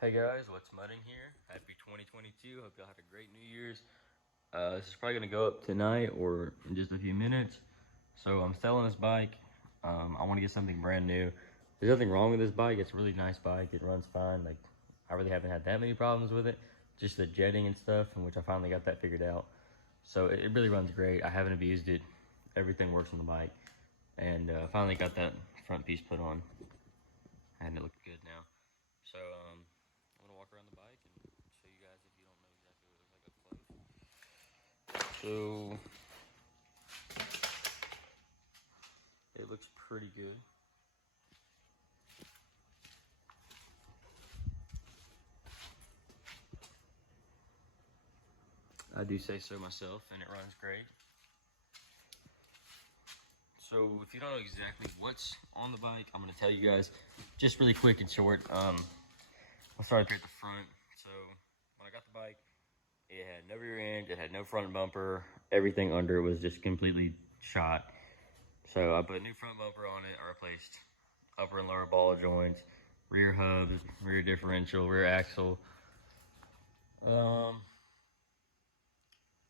Hey guys, what's mudding here? Happy 2022. Hope y'all had a great New Year's. This is probably gonna go up tonight or in just a few minutes. So I'm selling this bike. I want to get something brand new. There's nothing wrong with this bike. It's a really nice bike. It runs fine. Like I really haven't had that many problems with it. Just the jetting and stuff, in which I finally got that figured out. So it really runs great. I haven't abused it. Everything works on the bike, and finally got that front piece put on, and it looks good now. So I'm gonna walk around the bike and show you guys if you don't know exactly what it looks like up close. So it looks pretty good. I do say so myself, and it runs great. So if you don't know exactly what's on the bike, I'm gonna tell you guys just really quick and short. I'll start up here at the front. So when I got the bike, it had no rear end, it had no front bumper. Everything under it was just completely shot. So I put a new front bumper on it. I replaced upper and lower ball joints, rear hubs, rear differential, rear axle.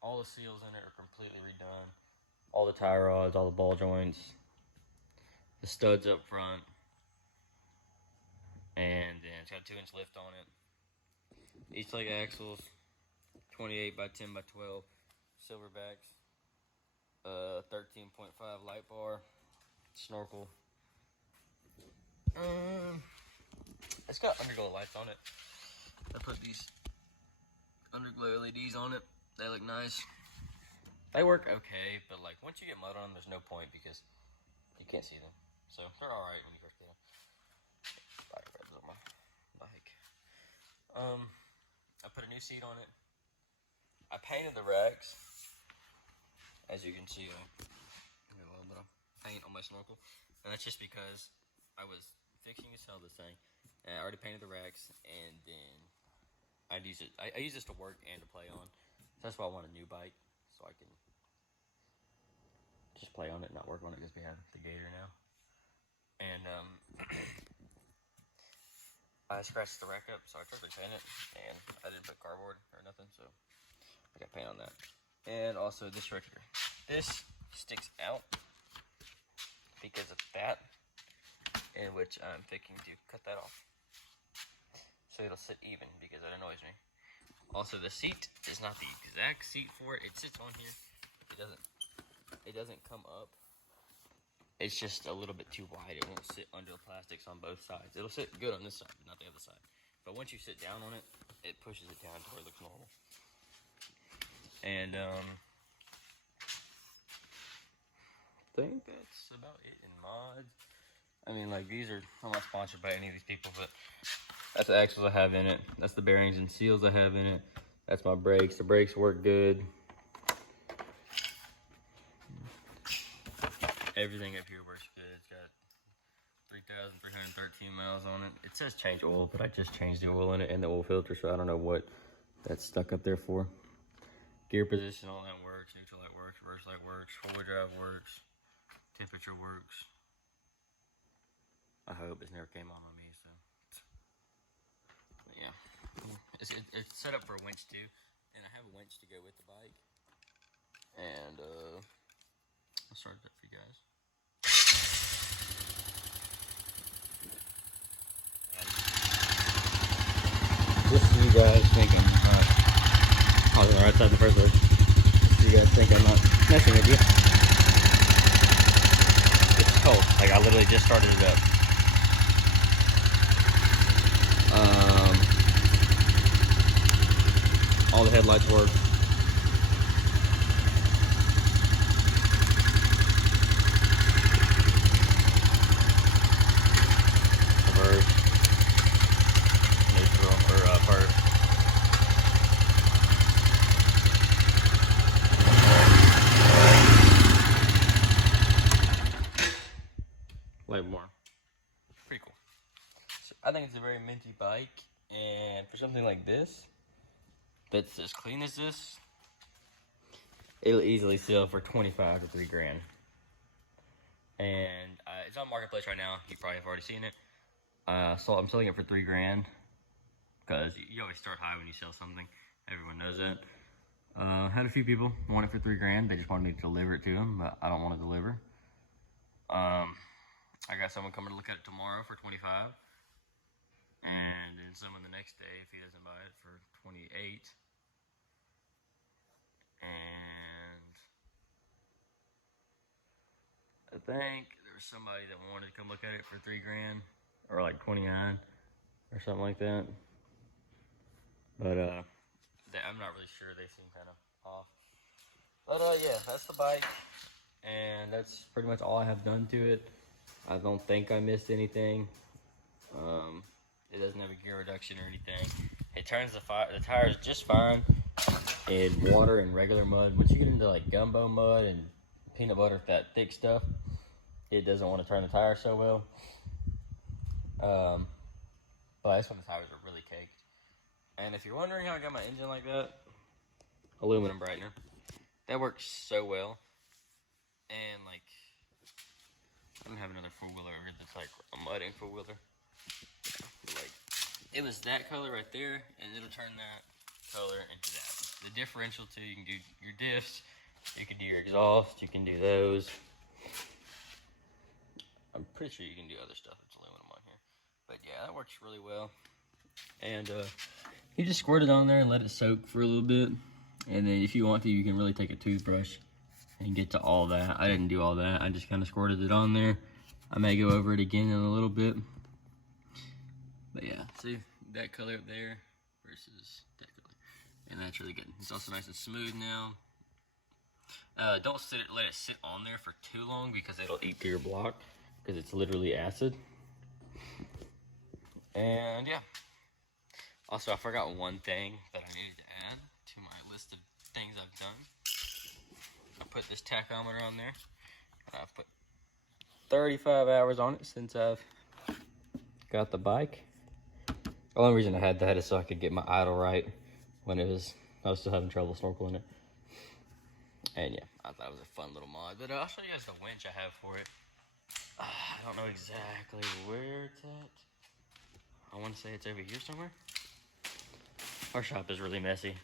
All the seals in it are completely redone. All the tie rods, all the ball joints, the studs up front, and then it's got a 2-inch lift on it. Each leg axles, 28 by 10 by 12 silverbacks, 13.5 light bar, snorkel. It's got underglow lights on it. I put these underglow LEDs on it. They look nice. They work okay, but like once you get mud on them, there's no point because you can't see them. So they're all right when you first get them. Bike rubs on my bike. I put a new seat on it. I painted the racks. As you can see, I got a little bit of paint on my snorkel, and that's just because I was fixing to sell this thing, and I already painted the racks, and then I'd use it. I use this to work and to play on. So that's why I want a new bike, so I can just play on it, not work on it, because we have the Gator now. And I scratched the rack up, so I tried to paint it, and I didn't put cardboard or nothing, so I got paint on that. And also this right here. This sticks out because of that, in which I'm thinking to cut that off, so it'll sit even because it annoys me. Also, the seat is not the exact seat for it. It sits on here. It doesn't come up. It's just a little bit too wide. It won't sit under the plastics on both sides. It'll sit good on this side, but not the other side. But once you sit down on it, it pushes it down to where it looks normal. And I think that's about it in mods. I mean, like, I'm not sponsored by any of these people, but that's the axles I have in it. That's the bearings and seals I have in it. That's my brakes. The brakes work good. Everything up here works good. It's got 3,313 miles on it. It says change oil, but I just changed the oil in it and the oil filter, so I don't know what that's stuck up there for. Gear position, all that works. Neutral light works. Reverse light works. Four-wheel drive works. Temperature works. I hope it's never came on me, so. But yeah. It's set up for a winch too, and I have a winch to go with the bike. And I'll start it up for you guys. Just so you guys think I'm not on the right side in the first place. So you guys think I'm not messing with you. It's cold. Like, I literally just started it up. All the headlights work. Reverse. Neutral, or first. Light more. Pretty cool. So I think it's a very minty bike, and for something like this, that's as clean as this, it'll easily sell for 25 to 3 grand. And it's on Marketplace right now. You probably have already seen it. So I'm selling it for 3 grand. does. You always start high when you sell something. Everyone knows that. Had a few people want it for $3 grand. They just wanted me to deliver it to them, but I don't want to deliver. I got someone coming to look at it tomorrow for 25, and then someone the next day if he doesn't buy it for 28. And I think there was somebody that wanted to come look at it for $3 grand, or like 29, or something like that. But I'm not really sure. They seem kind of off. But yeah, that's the bike, and that's pretty much all I have done to it. I don't think I missed anything. It doesn't have a gear reduction or anything. It turns the tires just fine in water and regular mud. Once you get into like gumbo mud and peanut butter, that thick stuff, it doesn't want to turn the tires so well. But that's when the tires are really caked. And if you're wondering how I got my engine like that, aluminum brightener. That works so well. And like, I don't have another four-wheeler that's like a mudding four-wheeler. Like, it was that color right there, and it'll turn that color into that. The differential too, you can do your diffs, you can do your exhaust, you can do those. I'm pretty sure you can do other stuff that's aluminum on here. But yeah, that works really well. And you just squirt it on there and let it soak for a little bit. And then if you want to, you can really take a toothbrush and get to all that. I didn't do all that. I just kind of squirted it on there. I may go over it again in a little bit. But yeah, see that color up there versus that color. And that's really good. It's also nice and smooth now. Don't let it sit on there for too long because it'll eat through your block because it's literally acid. And yeah. Also, I forgot one thing that I needed to add to my list of things I've done. I put this tachometer on there, and I've put 35 hours on it since I've got the bike. The only reason I had that is so I could get my idle right when I was still having trouble snorkeling it. And yeah, I thought it was a fun little mod. But I'll show you guys the winch I have for it. I don't know exactly where it's at. I want to say it's over here somewhere. Our shop is really messy.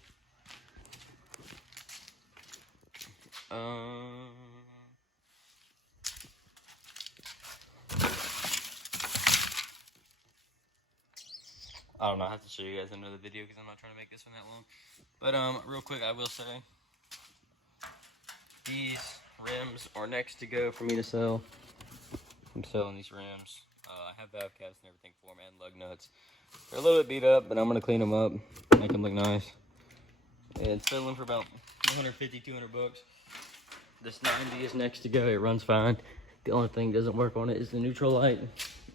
I don't know. I have to show you guys another video because I'm not trying to make this one that long. But real quick, I will say these rims are next to go for me to sell. I'm selling these rims. I have valve caps and everything for them, and lug nuts. They're a little bit beat up, but I'm gonna clean them up, make them look nice, and sell them for about 150, 200 bucks. This 90 is next to go. It runs fine. The only thing that doesn't work on it is the neutral light.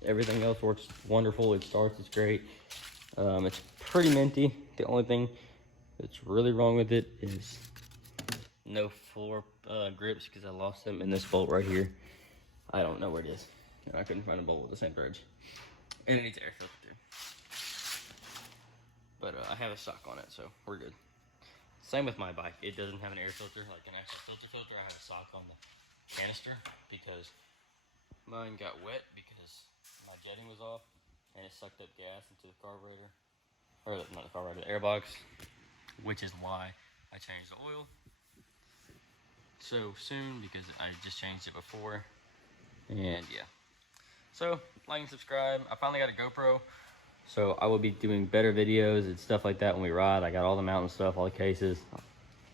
Everything else works wonderful. It starts, it's great. It's pretty minty. The only thing that's really wrong with it is no floor grips because I lost them in this bolt right here. I don't know where it is. And I couldn't find a bolt with the same threads. And it needs air filter too. But I have a sock on it, so we're good. Same with my bike. It doesn't have an air filter, like an actual filter. I have a sock on the canister because mine got wet because my jetting was off and it sucked up gas into the carburetor. Or not the carburetor, the airbox. Which is why I changed the oil so soon because I just changed it before. And yeah. So, like and subscribe. I finally got a GoPro. So I will be doing better videos and stuff like that when we ride. I got all the mountain stuff, all the cases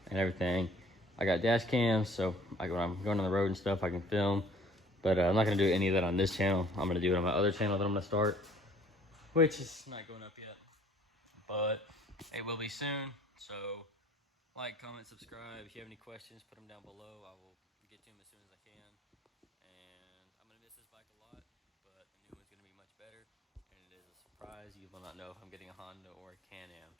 and everything. I got dash cams, so when I'm going on the road and stuff, I can film. But I'm not going to do any of that on this channel. I'm going to do it on my other channel that I'm going to start, which is not going up yet. But it will be soon. So like, comment, subscribe. If you have any questions, put them down below. I will get to them as soon as I can. And I'm going to miss this bike a lot, but the new one's going to be much better. And it is a surprise. You will not know if I'm getting a Honda or a Can-Am.